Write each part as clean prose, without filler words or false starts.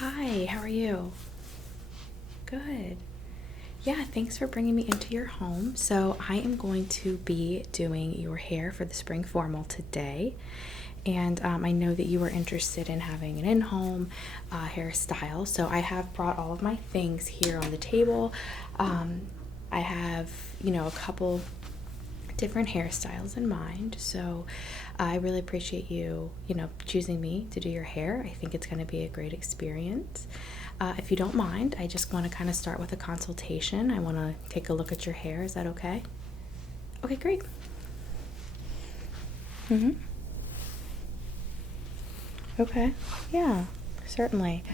Hi, how are you? Good. Yeah, thanks for bringing me into your home. So, I am going to be doing your hair for the spring formal today. And I know that you were interested in having an in home hairstyle. So, I have brought all of my things here on the table. I have, a couple different hairstyles in mind. So I really appreciate you, choosing me to do your hair. I think it's going to be a great experience. If you don't mind, I just want to kind of start with a consultation. I want to take a look at your hair. Is that okay? Okay, great. Mm-hmm. Okay. Yeah, certainly.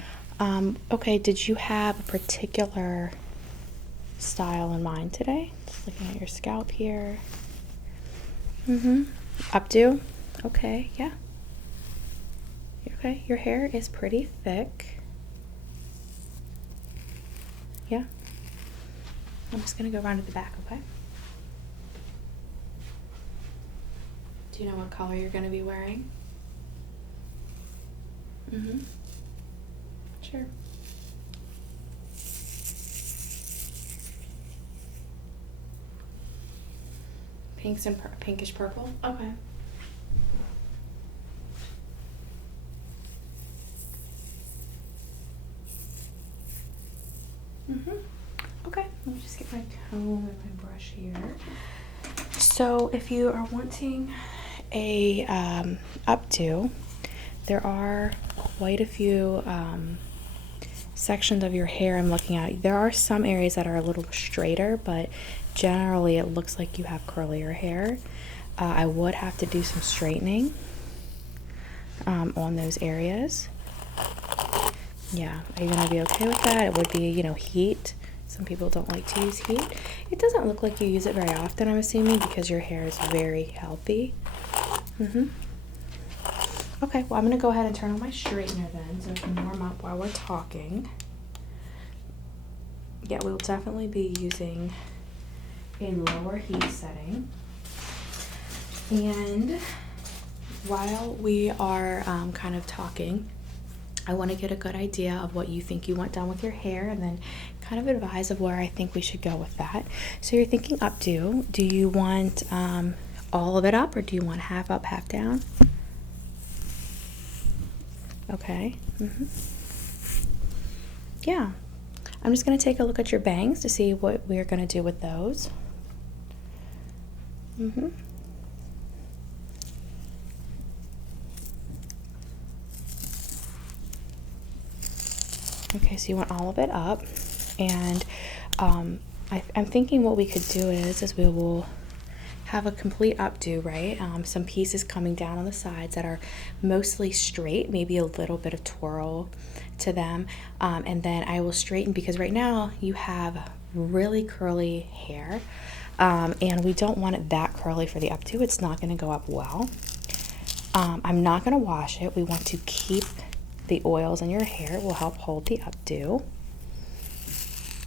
Okay, did you have a particular style in mind today? Just looking at your scalp here. Mm-hmm. Updo? Okay, yeah. Okay, your hair is pretty thick. Yeah. I'm just gonna go around to the back, okay? Do you know what color you're gonna be wearing? Mm-hmm. Sure. Pinkish purple? Okay. Mm-hmm. Okay, let me just get my comb and my brush here. So if you are wanting a updo, there are quite a few sections of your hair I'm looking at. There are some areas that are a little straighter, but generally it looks like you have curlier hair. I would have to do some straightening on those areas. Yeah, are you gonna be okay with that? It would be, heat. Some people don't like to use heat. It doesn't look like you use it very often, I'm assuming, because your hair is very healthy. Mm-hmm. Okay, well, I'm gonna go ahead and turn on my straightener then, so I can warm up while we're talking. Yeah, we'll definitely be using a lower heat setting. And while we are kind of talking, I want to get a good idea of what you think you want done with your hair and then kind of advise of where I think we should go with that. So you're thinking updo. Do you want all of it up or do you want half up, half down? Okay. Mm-hmm. Yeah. I'm just going to take a look at your bangs to see what we're going to do with those. Mm-hmm. Okay, so you want all of it up, and I'm thinking what we could do is we will have a complete updo, right? Some pieces coming down on the sides that are mostly straight, maybe a little bit of twirl to them, and then I will straighten because right now you have really curly hair, and we don't want it that curly for the updo. It's not going to go up well. I'm not going to wash it. We want to keep the oils in your hair. It will help hold the updo.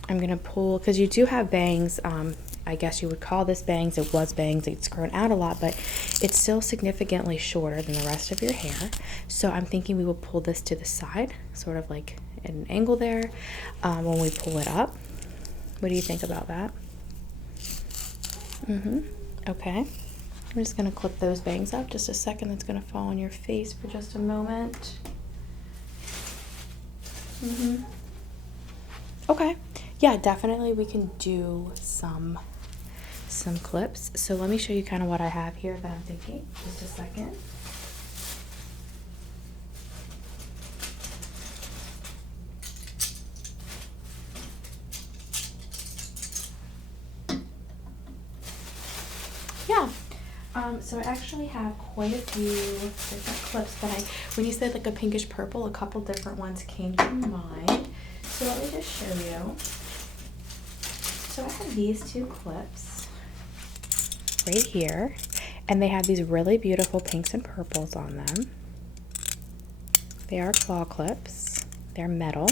I'm going to pull, because you do have bangs, I guess you would call this bangs. It was bangs. It's grown out a lot, but it's still significantly shorter than the rest of your hair. So I'm thinking we will pull this to the side, sort of like at an angle there, when we pull it up. What do you think about that? Mm-hmm. Okay. I'm just going to clip those bangs up. Just a second. That's going to fall on your face for just a moment. Mm-hmm. Okay. Yeah, definitely we can do some clips. So let me show you kind of what I have here that I'm thinking. Just a second. Yeah. So I actually have quite a few different clips that when you said like a pinkish purple, a couple different ones came to mind. So let me just show you. So I have these two clips right here, and they have these really beautiful pinks and purples on them. They are claw clips. They're metal.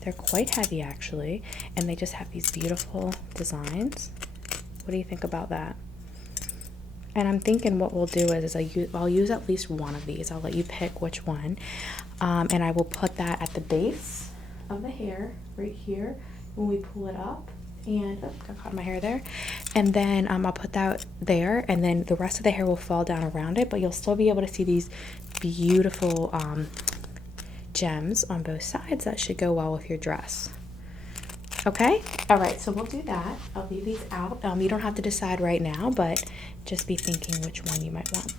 They're quite heavy actually, and they just have these beautiful designs. What do you think about that? And I'm thinking what we'll do is I'll use at least one of these. I'll let you pick which one. And I will put that at the base of the hair right here when we pull it up. And got caught in my hair there. And then I'll put that there, and then the rest of the hair will fall down around it, but you'll still be able to see these beautiful gems on both sides that should go well with your dress. Okay, all right, so we'll do that. I'll leave these out. You don't have to decide right now, but just be thinking which one you might want.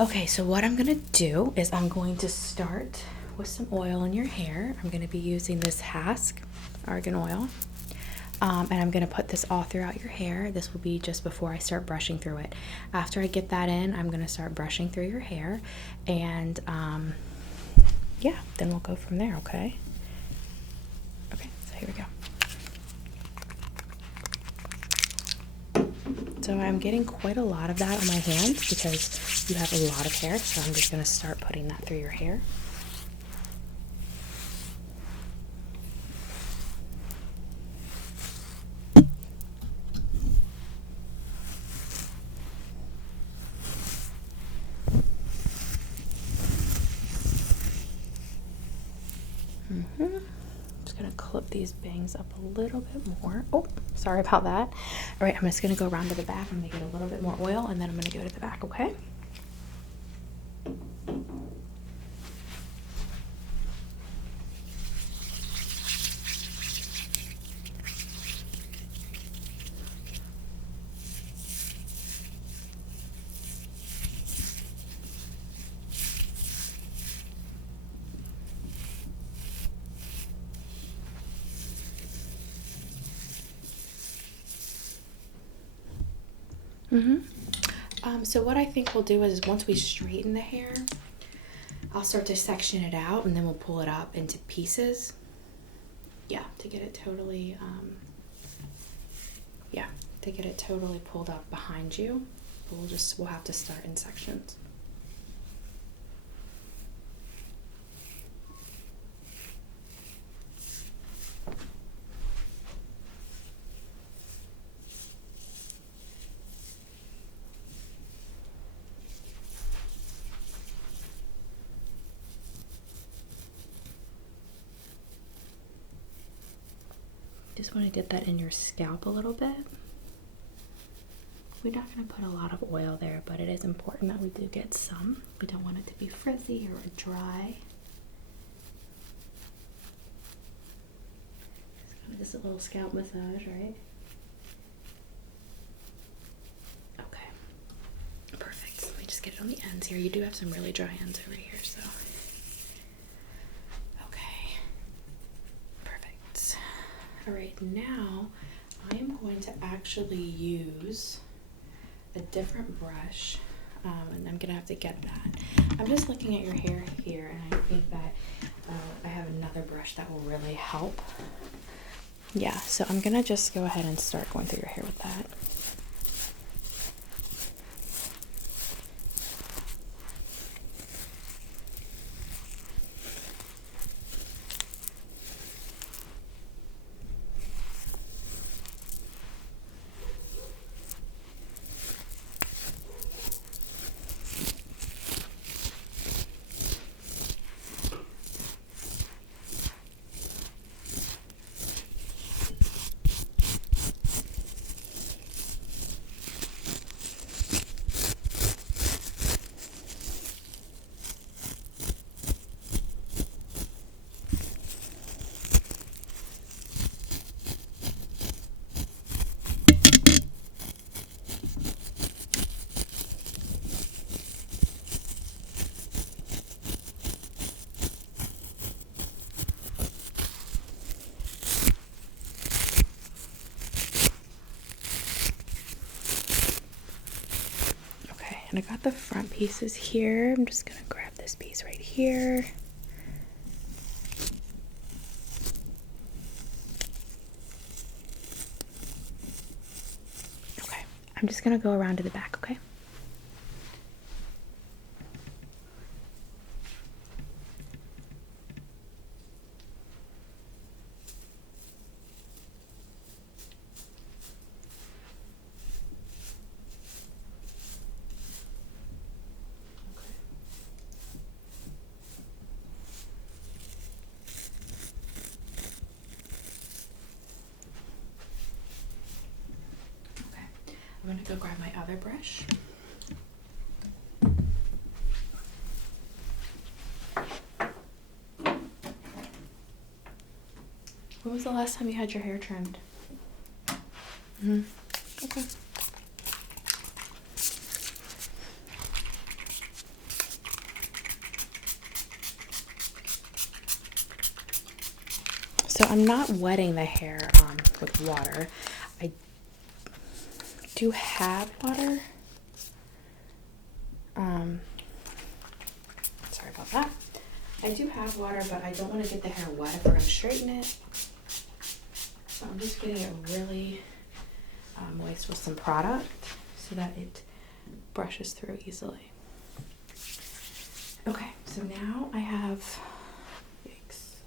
Okay, so what I'm gonna do is I'm going to start with some oil in your hair. I'm gonna be using this Hask argan oil. And I'm gonna put this all throughout your hair. This will be just before I start brushing through it. After I get that in, I'm gonna start brushing through your hair, and yeah, then we'll go from there, okay? Okay, so here we go. So I'm getting quite a lot of that on my hands because you have a lot of hair, so I'm just gonna start putting that through your hair. Just gonna clip these bangs up a little bit more. Oh, sorry about that. All right, I'm just gonna go around to the back. I'm gonna get a little bit more oil, and then I'm gonna go to the back, okay? So what I think we'll do is once we straighten the hair, I'll start to section it out, and then we'll pull it up into pieces. Yeah, to get it totally, to get it totally pulled up behind you. We'll have to start in sections. Just want to get that in your scalp a little bit. We're not going to put a lot of oil there, but it is important that we do get some. We don't want it to be frizzy or dry. It's kind of just a little scalp massage, right? Okay, perfect. Let me just get it on the ends here. You do have some really dry ends over here, so. Okay, perfect. All right, now I am going to actually use a different brush, and I'm gonna have to get that. I'm just looking at your hair here, and I think that I have another brush that will really help. Yeah, so I'm gonna just go ahead and start going through your hair with that. And I got the front pieces here. I'm just gonna grab this piece right here. Okay, I'm just gonna go around to the back, okay? gonna go grab my other brush. When was the last time you had your hair trimmed? Okay. So I'm not wetting the hair with water. I do have water. Sorry about that. I do have water, but I don't want to get the hair wet if we're going to straighten it. So I'm just getting it really moist with some product so that it brushes through easily. Okay, so now I have,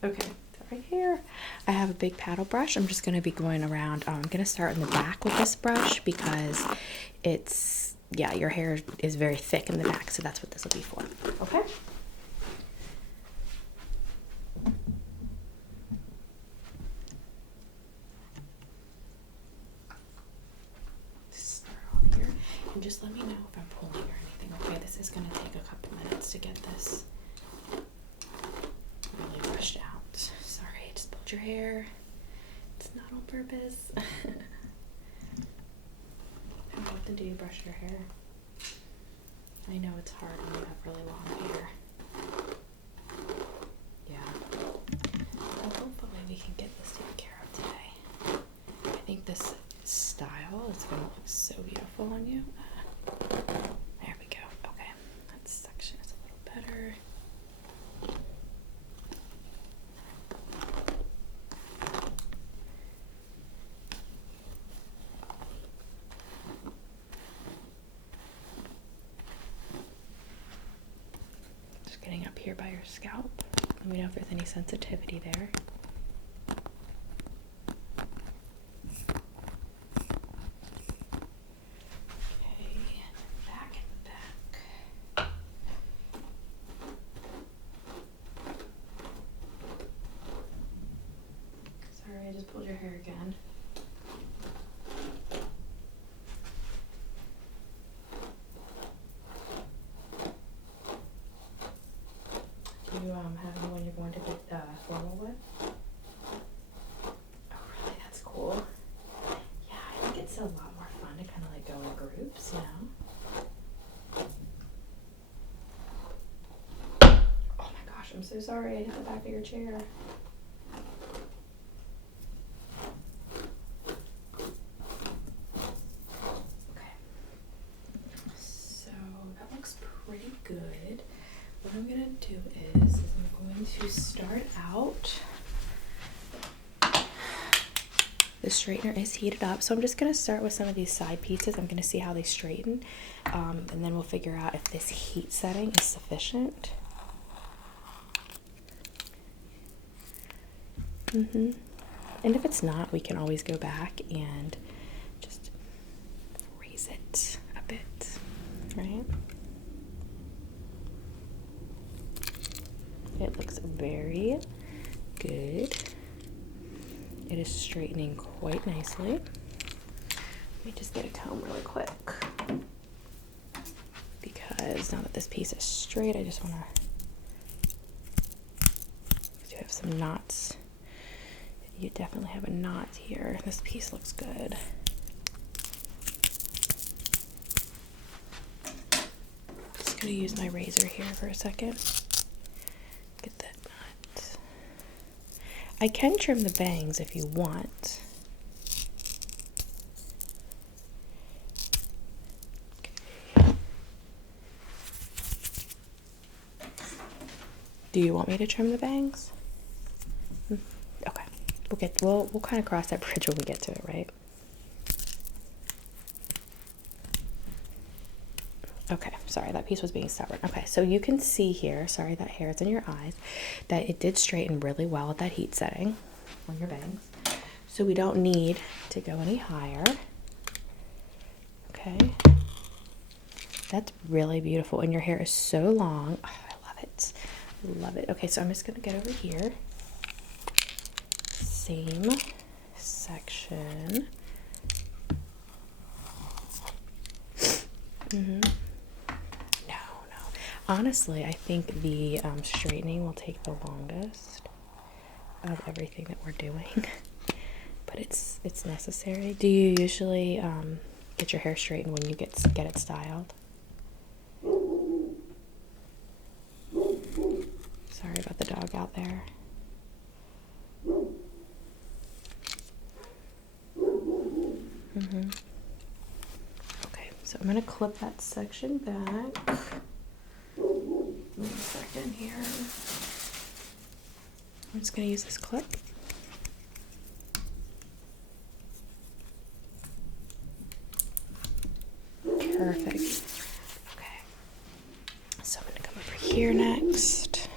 okay, right here, I have a big paddle brush. I'm just going to be going around. I'm going to start in the back with this brush because it's, yeah, your hair is very thick in the back, so that's what this will be for. Okay? Start off here, and just let me know if I'm pulling or anything. Okay, this is going to take a couple minutes to get this really brushed out. Sorry, just pulled your hair. It's not on purpose. How often do you brush your hair? I know it's hard when you have really long hair. Yeah. Well, hopefully we can get this taken care of today. I think this style is going to look so beautiful on you. There we go. Okay. That section is a little better. Getting up here by your scalp. Let me know if there's any sensitivity there. Okay, back in the back. Sorry, I just pulled your hair again. You have anyone you're going to get formal with? Oh, really? That's cool. Yeah, I think it's a lot more fun to kind of like go in groups, you know? Oh my gosh, I'm so sorry. I hit the back of your chair. Okay. So that looks pretty good. What I'm going to do is I'm going to start out, the straightener is heated up, so I'm just going to start with some of these side pieces. I'm going to see how they straighten, and then we'll figure out if this heat setting is sufficient. And if it's not, we can always go back and just raise it a bit, right? It looks very good. It is straightening quite nicely. Let me just get a comb really quick. Because now that this piece is straight, I just want to, you have some knots. You definitely have a knot here. This piece looks good. Just gonna use my razor here for a second. Get that knot. I can trim the bangs if you want. Okay. Do you want me to trim the bangs? Okay. We'll kind of cross that bridge when we get to it, right? Okay, sorry, that piece was being stubborn. Okay, so you can see here, sorry, that hair is in your eyes, that it did straighten really well at that heat setting on your bangs. So we don't need to go any higher. Okay. That's really beautiful, and your hair is so long. Oh, I love it. Love it. Okay, so I'm just gonna get over here. Same section. Mm-hmm. No. Honestly, I think the straightening will take the longest of everything that we're doing, but it's necessary. Do you usually get your hair straightened when you get it styled? Sorry about the dog out there. Mm-hmm. Okay, so I'm gonna clip that section back. 1 second here. I'm just gonna use this clip. Perfect. Okay. So I'm gonna come over here next.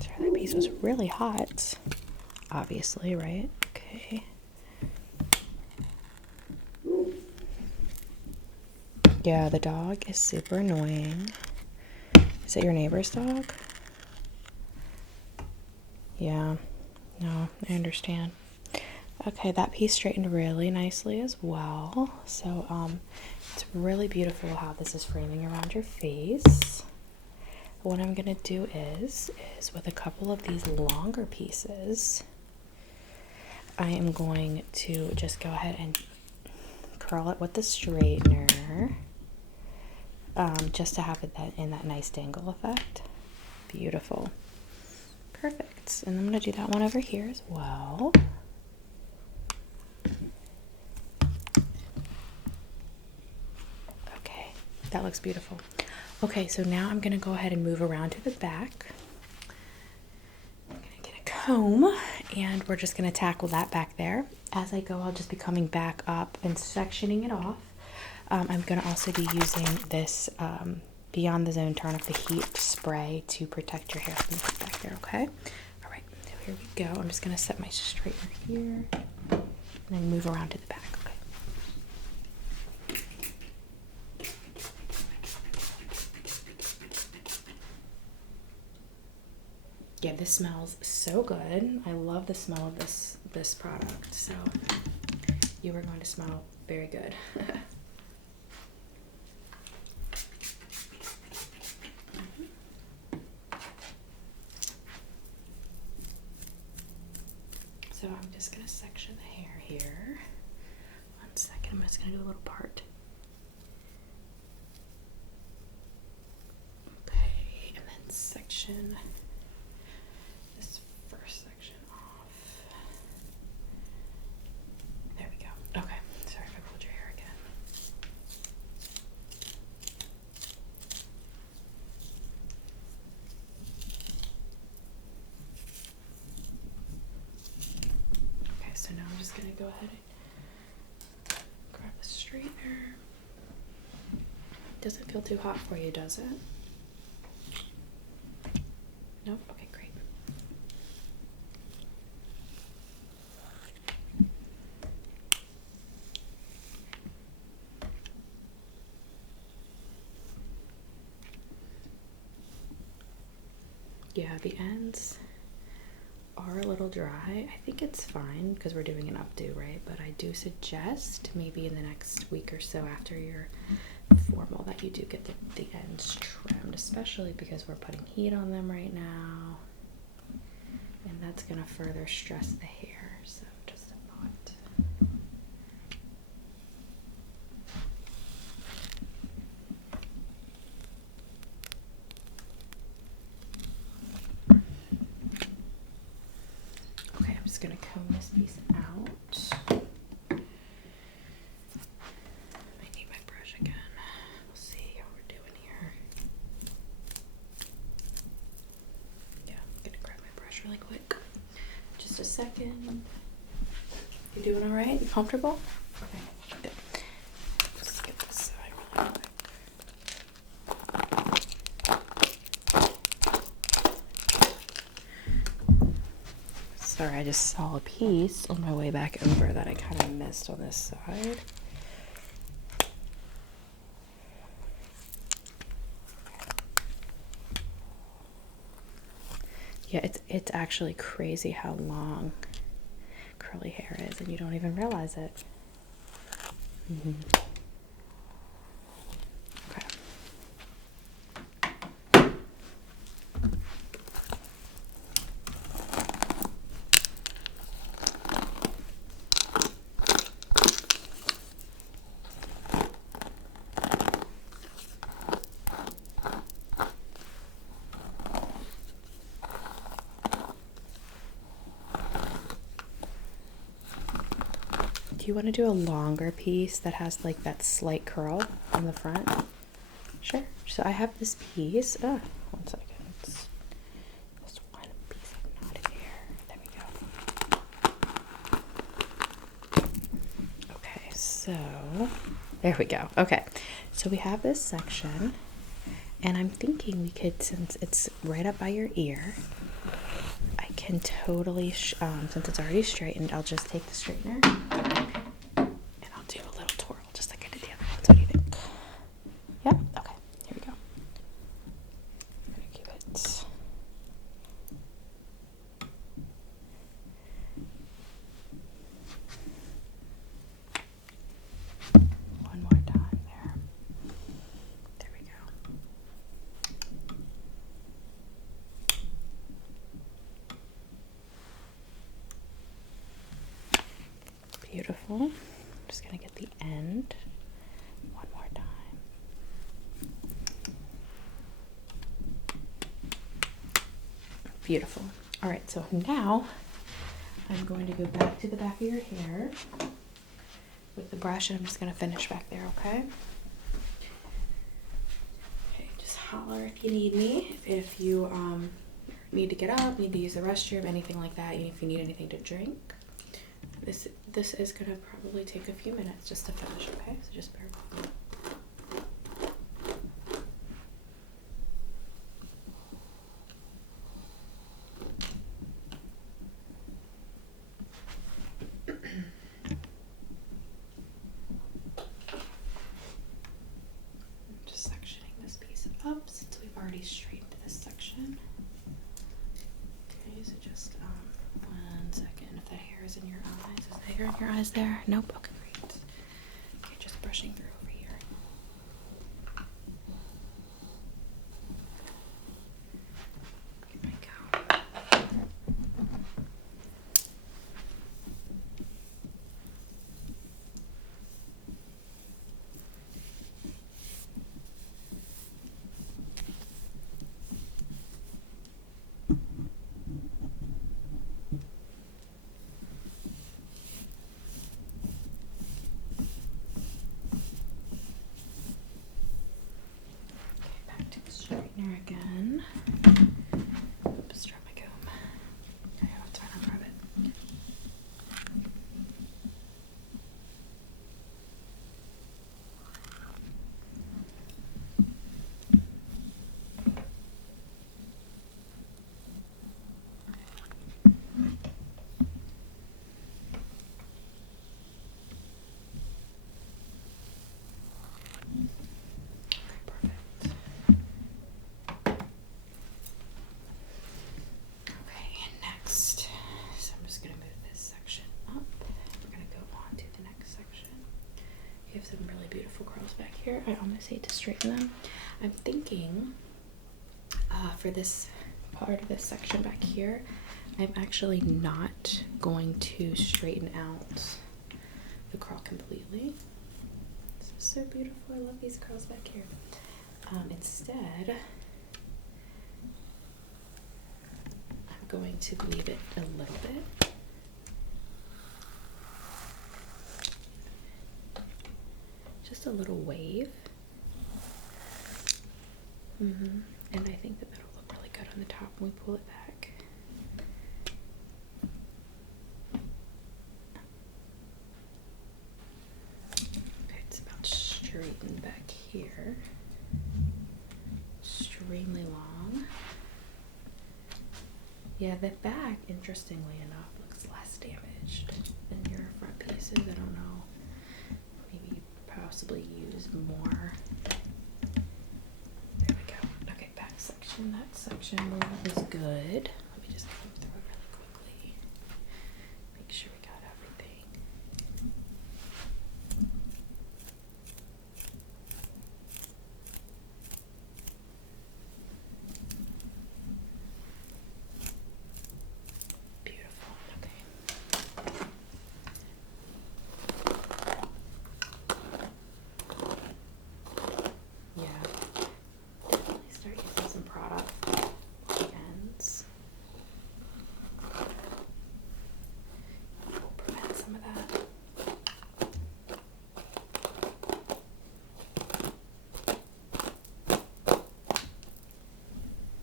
Sorry, that piece was really hot. Obviously, right? Okay. Yeah, the dog is super annoying. Is it your neighbor's dog? Yeah. No, I understand. Okay, that piece straightened really nicely as well. So, it's really beautiful how this is framing around your face. What I'm gonna do is with a couple of these longer pieces, I am going to just go ahead and curl it with the straightener, just to have it in that nice dangle effect. Beautiful. Perfect. And I'm gonna do that one over here as well. Okay, that looks beautiful. Okay, so now I'm gonna go ahead and move around to the back. I'm gonna get a comb and we're just gonna tackle that back there. As I go, I'll just be coming back up and sectioning it off. I'm gonna also be using this Beyond the Zone Turn Up the Heat spray to protect your hair from the back there, okay? All right, so here we go. I'm just gonna set my straightener here and then move around to the back, okay? Yeah, this smells so good. I love the smell of this product. So you are going to smell very good. So I'm just gonna section the hair here. 1 second, I'm just gonna do a little part. Okay, and then section this first section off. There we go. Okay, sorry if I pulled your hair again. Okay, so now I'm just gonna go ahead and grab the straightener. Doesn't feel too hot for you, does it? Nope. Okay, great. Yeah, the ends are a little dry. I think it's fine because we're doing an updo, right? But I do suggest maybe in the next week or so after your formal that you do get the ends trimmed, especially because we're putting heat on them right now. And that's gonna further stress the hair, so just a thought. Okay, I'm just gonna comb this piece out. I need my brush again. We'll see how we're doing here. Yeah, I'm gonna grab my brush really quick. Just a second. You doing all right? You comfortable? Okay, good. Let's get this side really quick. sorry, I just saw a piece on my way back over that I kind of missed on this side. Yeah, it's actually crazy how long curly hair is, and you don't even realize it. Mm-hmm. Okay. Do you want to do a longer piece that has like that slight curl on the front? Sure. So I have this piece. 1 second. It's just one piece of knotted hair. There we go. Okay, so there we go. Okay, so we have this section, and I'm thinking we could, since it's right up by your ear, I can totally, since it's already straightened, I'll just take the straightener and I'll do a little twirl, just like I did the other ones. What do you think? Yeah? Okay, here we go. I'm gonna give it one more time there. There we go. Beautiful. I'm just gonna get the end one more time. Beautiful. All right, so now I'm going to go back to the back of your hair with the brush, and I'm just gonna finish back there, okay? Okay, just holler if you need me. If you need to get up, need to use the restroom, anything like that, if you need anything to drink. This is gonna probably take a few minutes just to finish, okay? So just bear with me. Just sectioning this piece up since we've already straightened this section. Okay, so just 1 second. If that hair is in your eyes, is the hair in your eyes there? Nope. Okay, great. Okay, just brushing through over here. Here we go. Back to the straightener again. Oops, drop my comb. Okay, I'll try to grab it. Perfect. Okay, next, so I'm just gonna move this section up. We're gonna go on to the next section. We have some really beautiful curls back here. I almost hate to straighten them. I'm thinking for this part of this section back here, I'm actually not going to straighten out the curl completely. This is so beautiful. I love these curls back here. Instead, I'm going to leave it a little bit. Just a little wave. And I think that that'll look really good on the top when we pull it back. Okay, it's about straightened back here. Extremely long. Yeah, the back, interestingly enough, looks pieces. I don't know. Maybe possibly use more. There we go. Okay, back section. That section is good. Let me just go through it really quickly. Make sure we got everything. Beautiful. Okay. Yeah. Definitely start using some product at the ends. We'll prevent some of that.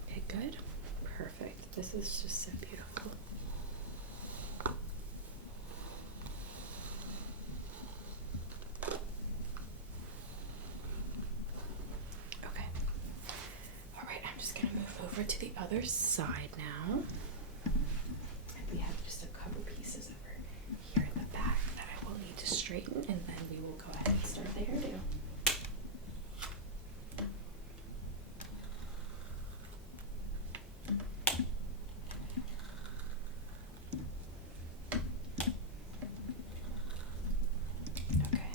Okay, good. Perfect. This is just so beautiful. Okay. All right, I'm just gonna move over to the other side now. And we have just a couple pieces over here in the back that I will need to straighten, and then we will go ahead and start the hairdo. Okay.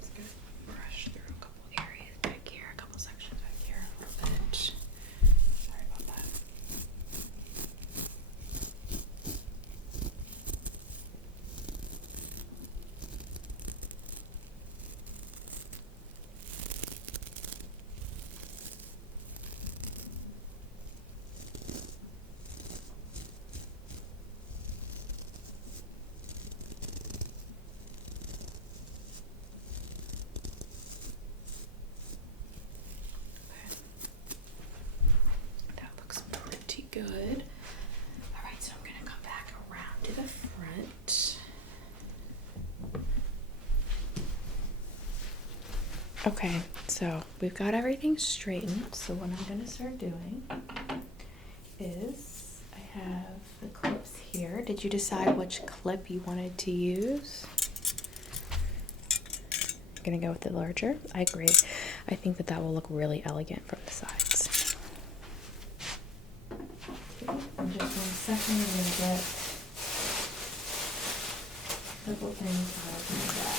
Just gonna brush through a couple areas back here, a couple sections back here a little bit. Sorry about that. That looks pretty good. All right, so I'm gonna come back around to the front. Okay, so we've got everything straightened. So what I'm gonna start doing is I have the clips here. Did you decide which clip you wanted to use? I'm gonna go with the larger. I agree. I think that that will look really elegant from the sides. Okay, in just 1 second, I'm gonna get a couple things out of my bag.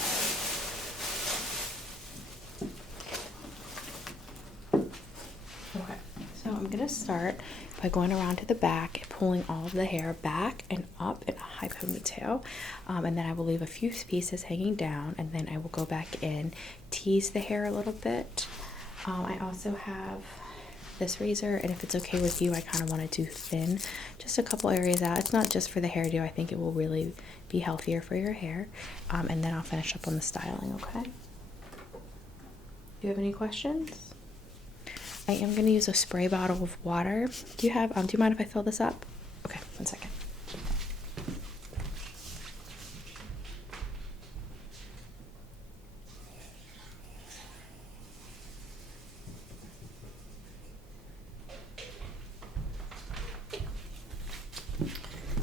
Okay, so I'm gonna start by going around to the back and pulling all of the hair back and up in a high ponytail, and then I will leave a few pieces hanging down, and then I will go back in, tease the hair a little bit. I also have this razor, and if it's okay with you, I kind of wanted to thin just a couple areas out. It's not just for the hairdo. I think it will really be healthier for your hair, and then I'll finish up on the styling. Okay, do you have any questions? I am going to use a spray bottle of water. Do you mind if I fill this up? Okay, 1 second.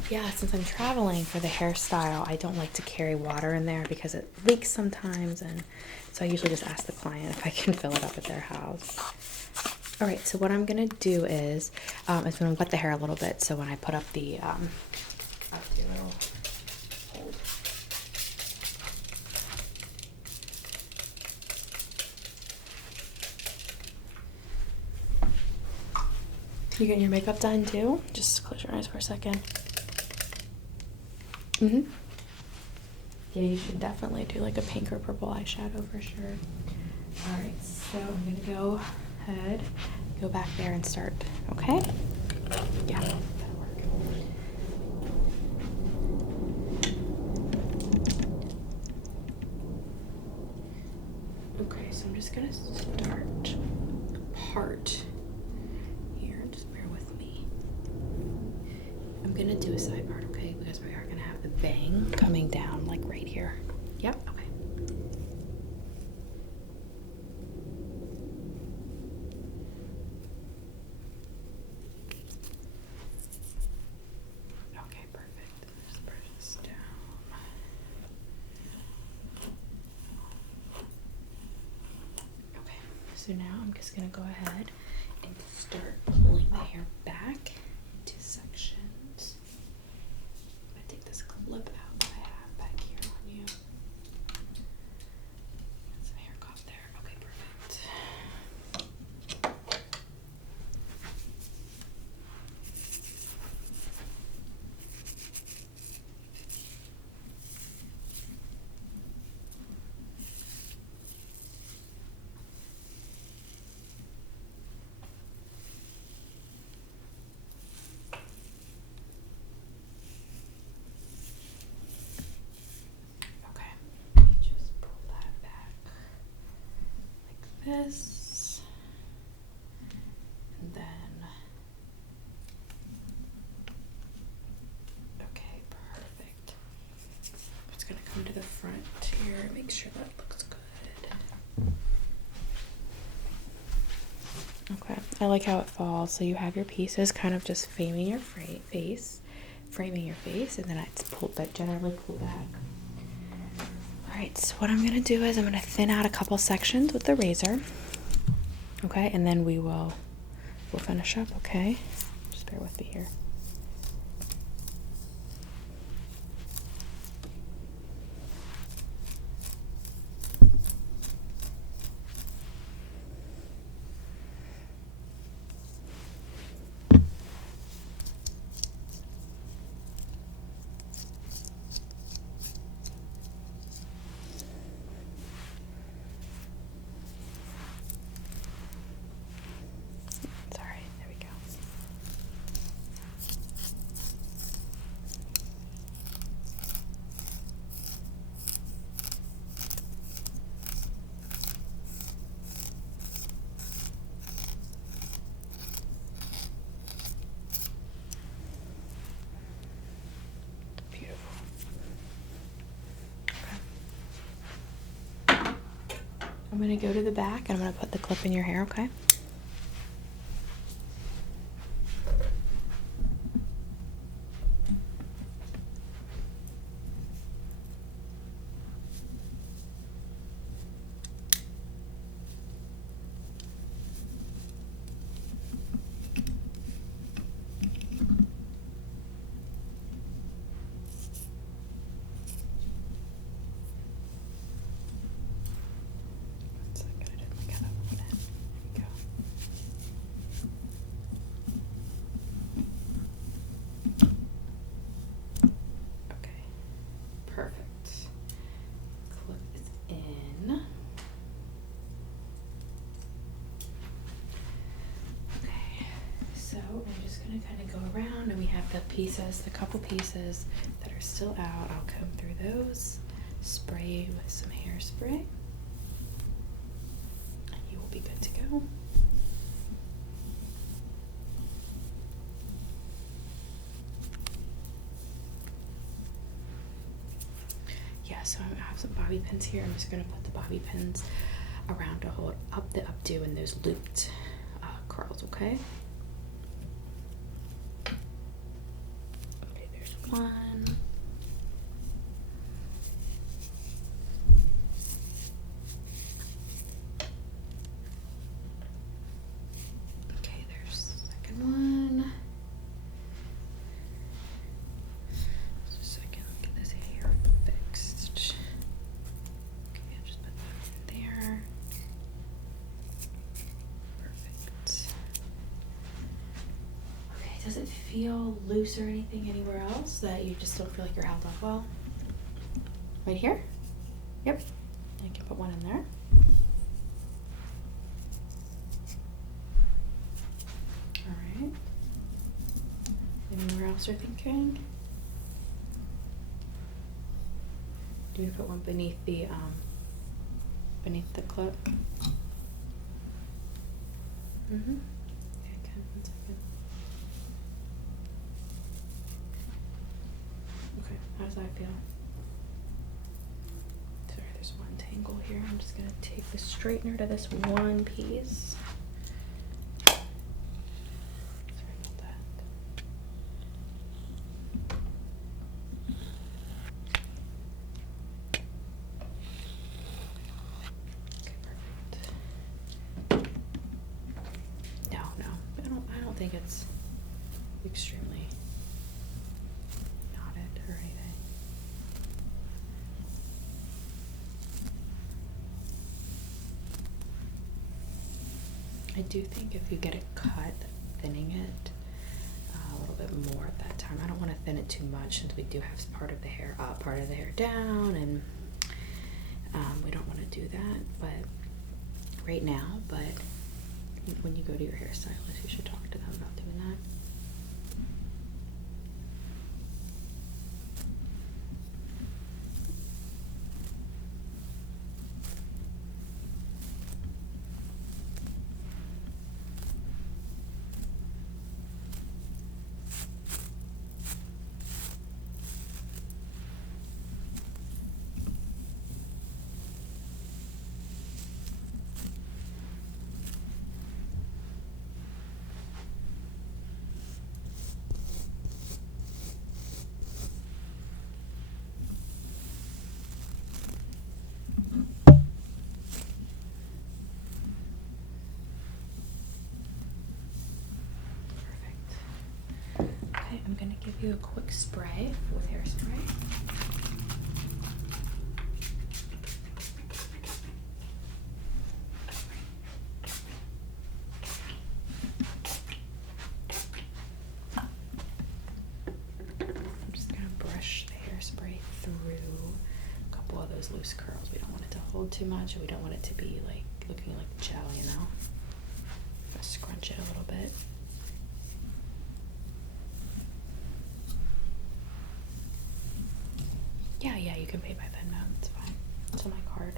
Yeah, since I'm traveling for the hairstyle, I don't like to carry water in there because it leaks sometimes, and so I usually just ask the client if I can fill it up at their house. All right, so what I'm gonna do is I'm gonna wet the hair a little bit, so when I put up the it'll hold. You getting your makeup done too? Just close your eyes for a second. Yeah, you should definitely do like a pink or purple eyeshadow for sure. All right, so I'm gonna go ahead, go back there and start, okay? Yeah, that'll work. Okay, so I'm just gonna start part here, just bear with me. I'm gonna do a side part, okay? Because we are gonna have the bang coming down like right here. Yep, okay. So now I'm just gonna go ahead and start pulling the hair back into sections. I'm gonna take this clip out that I have back here on you. Some hair caught there. Okay, perfect. Just pull that back like this, and then, okay, perfect. I'm just gonna come to the front here, make sure that looks good. Okay, I like how it falls. So you have your pieces kind of just framing your face, and then it's pulled, but generally pull back. Alright, so what I'm gonna do is I'm gonna thin out a couple sections with the razor. Okay, and then we'll finish up, okay? Just bear with me here. Sorry, there we go. Beautiful. Okay. I'm gonna go to the back and I'm gonna put the clip in your hair, okay? Perfect. Clip is in. Okay, so I'm just gonna kind of go around and we have the pieces, the couple pieces that are still out. I'll comb through those, spray with some hairspray, and you will be good to go. Yeah, so I have some bobby pins here. I'm just gonna put the bobby pins around to hold up the updo and those looped curls, okay? Okay, there's one. Okay, there's the second one. Just a second, get this hair fixed. Okay, I'll just put that in there. Perfect. Okay, does it feel loose or anything anywhere else that you just don't feel like you're held up well? Right here? Yep. I can put one in there. Alright. Anywhere else you're thinking? Do you put one beneath the clip? Mm-hmm. Okay, 1 second. Okay, how does that feel? Sorry, there's one tangle here. I'm just gonna take the straightener to this one piece. Sorry about that. Okay, perfect. extremely knotted or anything. I do think if you get it cut, thinning it a little bit more at that time. I don't want to thin it too much since we do have part of the hair up, part of the hair down, and we don't want to do that, but right now, but when you go to your hairstylist, you should talk to them about doing that. Okay, I'm going to give you a quick spray with hairspray. I'm just going to brush the hairspray through a couple of those loose curls. We don't want it to hold too much, and we don't want it to be like looking like gel, you know? Just scrunch it a little bit. Yeah, you can pay by Venmo. It's fine. It's on my card.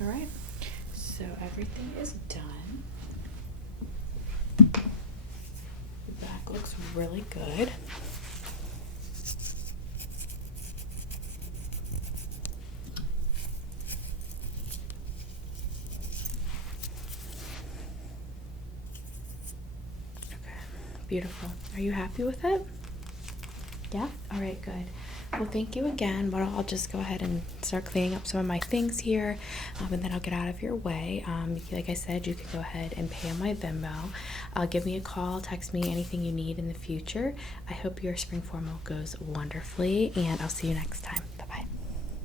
All right. So everything is done. The back looks really good. Beautiful. Are you happy with it? Yeah? All right, good. Well, thank you again. But I'll just go ahead and start cleaning up some of my things here, and then I'll get out of your way. Like I said, you can go ahead and pay on my Venmo. Give me a call, text me anything you need in the future. I hope your spring formal goes wonderfully, and I'll see you next time. Bye-bye.